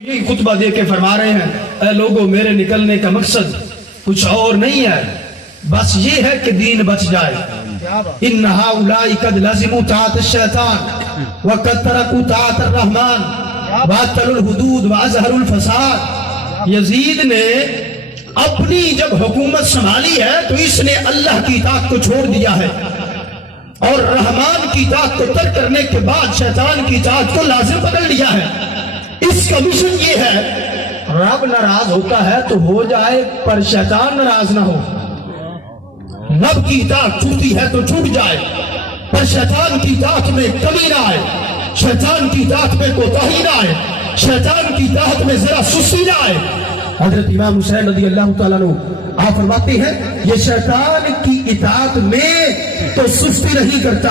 یہی خطبہ دے کے فرما رہے ہیں اے لوگوں میرے نکلنے کا مقصد کچھ اور نہیں ہے، بس یہ ہے کہ دین بچ جائے۔ ان هؤلاء قد لزموا طاعت الشیطان وقد ترکوا طاعت الرحمن باطلوا الحدود واظہروا الفساد۔ یزید نے اپنی جب حکومت سنبھالی ہے تو اس نے اللہ کی اطاعت کو چھوڑ دیا ہے اور رحمان کی اطاعت کو ترک کرنے کے بعد شیطان کی اطاعت کو لازم بدل لیا ہے۔ اس کا مشن یہ ہے رب ناراض ہوتا ہے تو ہو جائے پر شیطان ناراض نہ ہو، رب کی اطاعت چھوٹی ہے تو چھوٹ جائے پر شیطان کی اطاعت میں کمی نہ آئے، شیطان کی اطاعت میں کوتاہی نہ آئے، شیطان کی اطاعت میں ذرا سستی نہ آئے۔ حضرت امام حسین رضی اللہ تعالیٰ عنہ آپ فرماتے ہیں یہ شیطان کی اطاعت میں تو سستی نہیں کرتا،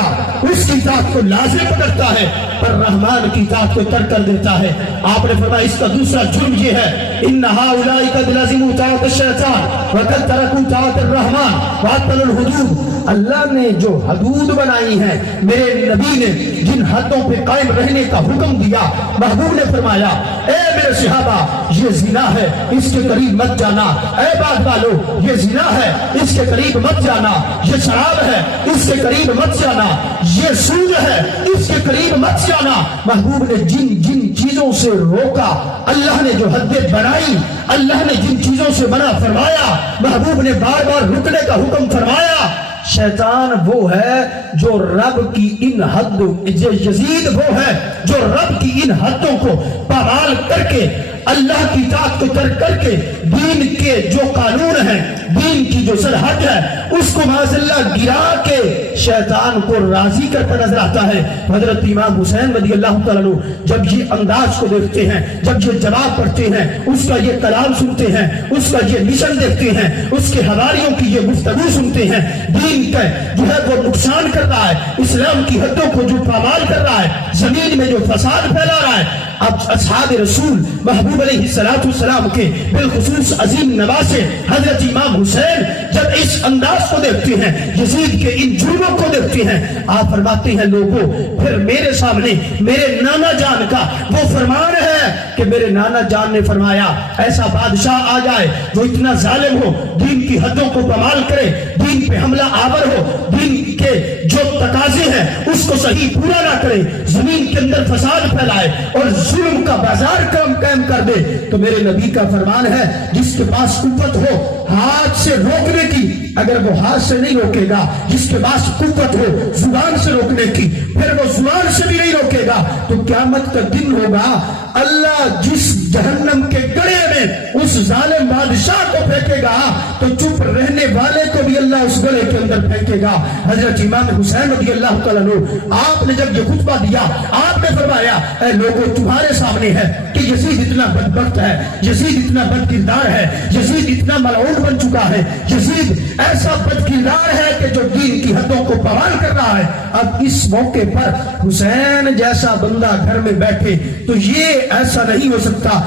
اس کی اطاعت کو لازم پکڑتا ہے پر رحمان کی اطاعت کو ترک کر دیتا ہے۔ آپ نے فرمایا اس کا دوسرا جرم یہ ہے ان هؤلاء قد لزموا طاعت الشیطان وقد ترکوا طاعت الرحمن واطلوا الحدود۔ اللہ نے جو حدود بنائی ہیں، میرے نبی نے جن حدوں پہ قائم رہنے کا حکم دیا، محبوب نے فرمایا اے میرے صحابہ یہ زنا ہے اس کے قریب مت جانا، اے بعد والو یہ زنا ہے اس کے قریب مت جانا، یہ شراب ہے اس کے قریب مت جانا، یہ سود ہے اس کے قریب مت جانا۔ محبوب نے جن جن چیزوں سے روکا، اللہ نے جو حدیں بنائی، اللہ نے جن چیزوں سے منع فرمایا، محبوب نے بار بار رکنے کا حکم فرمایا۔ شیطان وہ ہے جو رب کی ان حدوں، یزید وہ ہے جو رب کی ان حدوں کو پامال کر کے اللہ کی اطاعت کو ترک کر کے دین کے جو قانون ہیں، دین کی جو سرحد ہے اس کو معاذ اللہ گرا کے شیطان کو راضی کرتا نظر آتا ہے۔ حضرت امام حسین رضی اللہ تعالیٰ عنہ جب یہ انداز کو دیکھتے ہیں، جب یہ جواب پڑھتے ہیں، اس کا یہ کلام سنتے ہیں، اس کا یہ مشن دیکھتے ہیں، اس کے حواریوں کی یہ گفتگو سنتے ہیں، دین کا جو ہے وہ نقصان کر رہا ہے، اسلام کی حدوں کو جو پامال کر رہا ہے، زمین میں جو فساد پھیلا رہا ہے۔ اب اصحاب رسول محبوب علیہ السلام کے بالخصوص عظیم نواسے حضرت امام حسین جب اس انداز کو دیکھتے ہیں، یزید کے ان جرموں کو دیکھتے ہیں، آپ فرماتے ہیں لوگوں پھر میرے سامنے میرے نانا جان کا وہ فرمان ہے کہ میرے نانا جان نے فرمایا ایسا بادشاہ آ جائے جو اتنا ظالم ہو، دین کی حدوں کو پامال کرے، دین پہ حملہ آور ہو، دین کے جو تقاضے ہیں اس کو صحیح پورا نہ کرے، زمین کے اندر فساد پھیلائے اور ظلم کا بازار قائم کر دے، تو میرے نبی کا فرمان ہے جس کے پاس قوت ہو ہاتھ سے روکنے کی، اگر وہ ہاتھ سے نہیں روکے گا، جس کے پاس قوت ہو زبان سے روکنے کی، پھر وہ زبان سے بھی نہیں روکے گا، تو قیامت کا دن ہوگا اللہ جس جہنم کے گڑھے میں اس ظالم بادشاہ کو پھینکے گا تو چپ رہنے والے کو بھی اللہ اس گڑھے کے اندر پھینکے گا۔ حضرت امام حسین رضی اللہ تعالیٰ عنہ آپ نے جب یہ خطبہ دیا، آپ نے فرمایا اے لوگوں تمہارے سامنے ہے کہ یزید اتنا بدبخت ہے، یزید اتنا بد کردار ہے، یزید اتنا ملعون بن چکا ہے، یزید ایسا بد کردار ہے کہ جو دین کی حدوں کو پامال کر رہا ہے۔ اب اس موقع پر حسین جیسا بندہ گھر میں بیٹھے تو یہ ایسا نہیں ہو سکتا،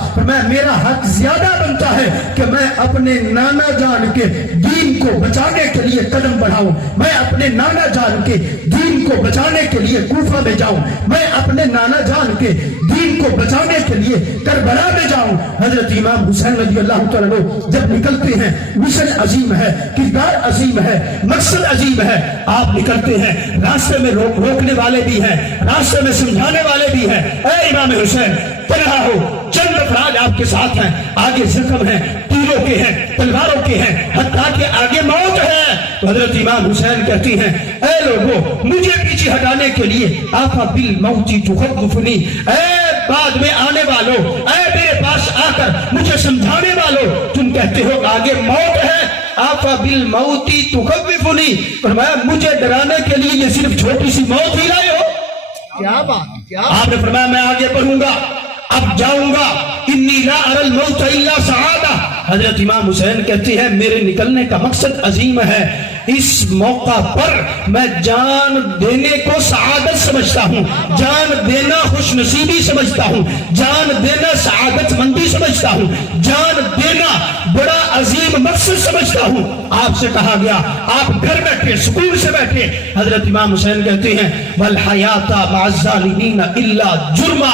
میرا حق زیادہ بنتا ہے کہ میں اپنے نانا جان کے دین کو بچانے کے لیے قدم بڑھاؤں، میں اپنے نانا جان کے دین کو بچانے کے لیے کوفہ میں جاؤں، میں اپنے نانا جان کے دین کو بچانے کے لیے کربلا میں جاؤں۔ حضرت امام حسین رضی اللہ تعالیٰ عنہ جب نکلتے ہیں، مشن عظیم ہے، کردار عظیم ہے، مقصد عظیم ہے، آپ نکلتے ہیں، راستے میں روکنے والے بھی ہیں، راستے میں سمجھانے والے بھی ہیں، اے امام حسین تنہا ہو، چند افراد آپ کے ساتھ ہیں، آگے زخم ہیں، تیروں کے ہیں، تلواروں کے ہیں، حتیٰ کہ آگے موت ہے۔ تو حضرت امام حسین کہتی ہیں اے لوگوں مجھے پیچھے ہٹانے کے لیے آفا بالموت تخوفنی، اے بعد میں آنے والوں، اے میرے پاس آ کر مجھے سمجھانے والوں، تم کہتے ہو آگے موت ہے، آفا بالموت تخوفنی، فرمایا مجھے ڈرانے کے لیے یہ صرف چھوٹی سی موت ہی لائے ہو؟ کیا بات، آپ نے فرمایا میں آگے بڑھوں گا، اب جاؤں گا، انی لا اری الموت الا سعادہ۔ حضرت امام حسین کہتے ہیں میرے نکلنے کا مقصد عظیم ہے، اس موقع پر میں جان دینے کو سعادت سمجھتا ہوں، جان دینا خوش نصیبی سمجھتا ہوں، جان دینا سعادت مندی سمجھتا ہوں، جان دینا بڑا عظیم مقصد مقصد سمجھتا ہوں. آپ سے کہا گیا آپ گھر بیٹھے سکون سے بیٹھے. حضرت امام حسین کہتے ہیں والحیات مع الظالمین الا جرما,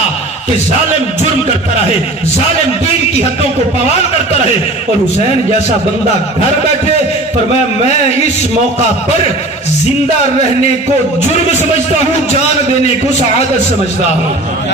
کہ ظالم جرم کرتا رہے, ظالم دین کی حدوں کو پامال کرتا رہے. اور حسین جیسا بندہ گھر بیٹھے فرمایا میں اس موقع پر زندہ رہنے کو جرم سمجھتا ہوں, جان دینے کو سعادت سمجھتا ہوں.